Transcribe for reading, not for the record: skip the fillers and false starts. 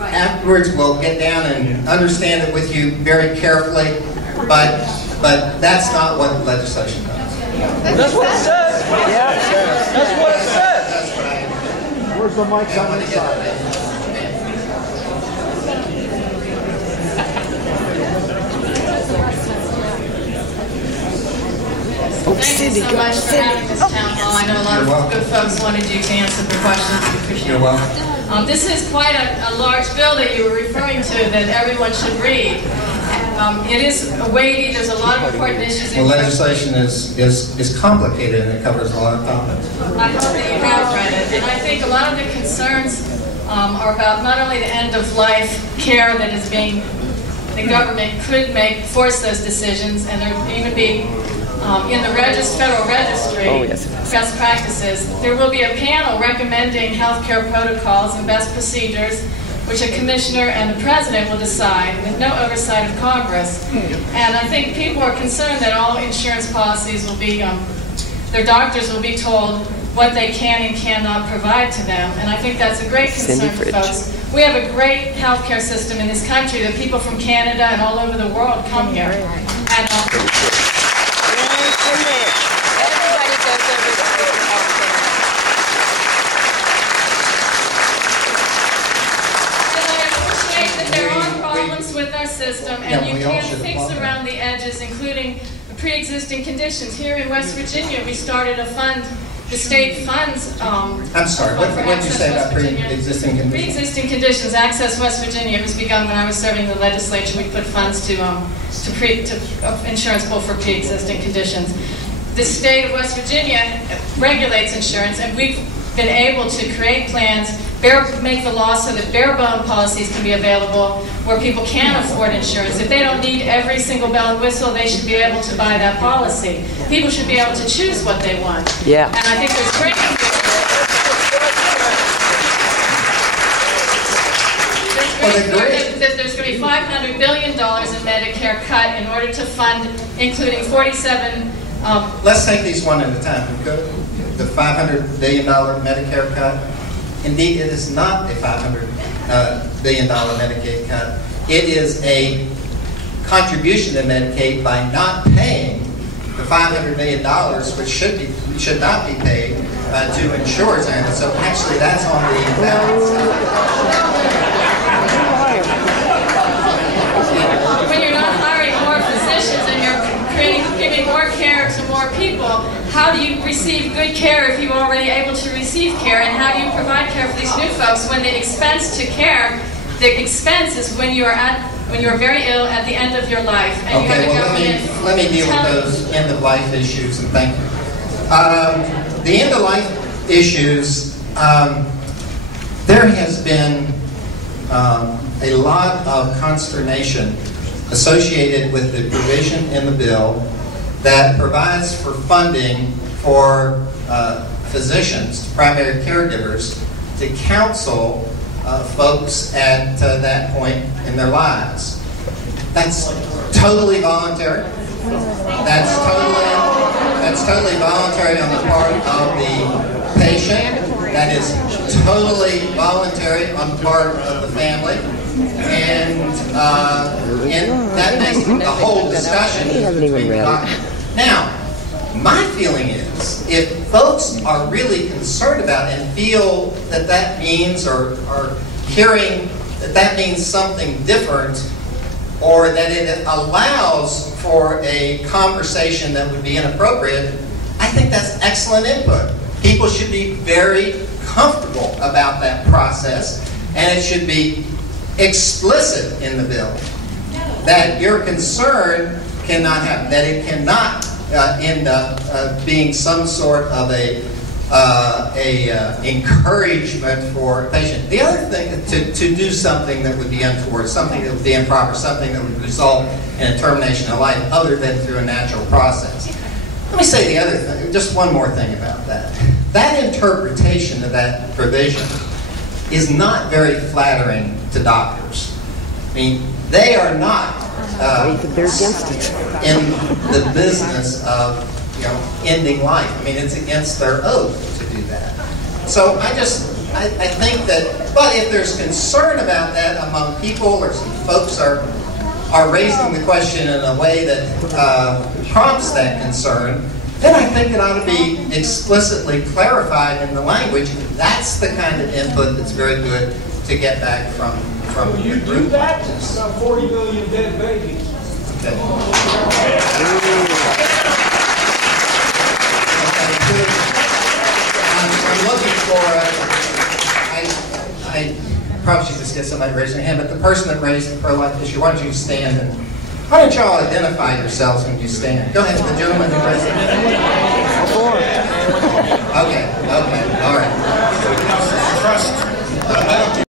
Afterwards we'll get down and understand it with you very carefully, but that's not what the legislation does. That's what it says. Yeah, that's what it says. That's right. Where's the mic on the side? Thank you so much for having this town hall. I know a lot of good folks wanted you to answer the questions. We appreciate it. You're welcome. This is quite a large bill that you were referring to that everyone should read. It is weighty. There's a lot of important issues. The legislation is complicated and it covers a lot of topics. I hope that you have read it. And I think a lot of the concerns are about not only the end-of-life care that is being, the government could force those decisions, and there would even be in the Federal Registry, best practices. There will be a panel recommending healthcare protocols and best procedures, which a commissioner and the president will decide with no oversight of Congress. And I think people are concerned that all insurance policies will be, their doctors will be told what they can and cannot provide to them. And I think that's a great concern for folks. We have a great healthcare system in this country that people from Canada and all over the world come here. And, Everybody goes over to there are problems with our system, and you can fix around the edges, including the pre-existing conditions. Here in West Virginia, we started a fund. The state funds. I'm sorry. What did you say about pre-existing conditions? Pre-existing conditions. Access West Virginia. It was begun when I was serving in the legislature. We put funds to insurance pool for pre-existing conditions. The state of West Virginia regulates insurance, and we've been able to create plans, make the law so that bare-bone policies can be available where people can afford insurance. If they don't need every single bell and whistle, they should be able to buy that policy. People should be able to choose what they want. Yeah. And I think there's great that there's going to be $500 billion in Medicare cut in order to fund, including 47... Let's take these one at a time. The $500 billion Medicare cut. Indeed, it is not a $500 billion Medicaid cut. It is a contribution to Medicaid by not paying the $500 million, which should not be paid to insurers. And so actually, that's on the balance side. When you're not hiring more physicians and you're giving more care to more people, how do you receive good care if you're already able to receive care? And how do you provide care for these new folks when the expense to care, the expense is when you're very ill at the end of your life? And okay, well let me deal with those end-of-life issues, and thank you. The end-of-life issues, there has been a lot of consternation associated with the provision in the bill that provides for funding for physicians, primary caregivers, to counsel folks at that point in their lives. That's totally voluntary. That's totally voluntary on the part of the patient. That is totally voluntary on the part of the family. And that makes the whole discussion between doctors. Now, my feeling is, if folks are really concerned about it and feel that means, or hearing that means something different, or that it allows for a conversation that would be inappropriate, I think that's excellent input. People should be very comfortable about that process, and it should be explicit in the bill that your concern cannot happen, that it cannot end up being some sort of a encouragement for a patient. The other thing, to do something that would be untoward, something that would be improper, something that would result in a termination of life other than through a natural process. Let me say the other thing, just one more thing about that. That interpretation of that provision is not very flattering to doctors. I mean, they are not in the business of ending life. I mean, it's against their oath to do that. So I just I think that, but if there's concern about that among people, or some folks are raising the question in a way that prompts that concern, then I think it ought to be explicitly clarified in the language. That's the kind of input that's very good to get back from You the do group. that, it's about 40 million dead babies. Okay. I'm looking for, I probably should just get somebody to raise their hand, but the person that raised the pro-life issue, why don't you stand and, why don't y'all identify yourselves when you stand? Go ahead, the gentleman who raised it. Okay, all right. Trust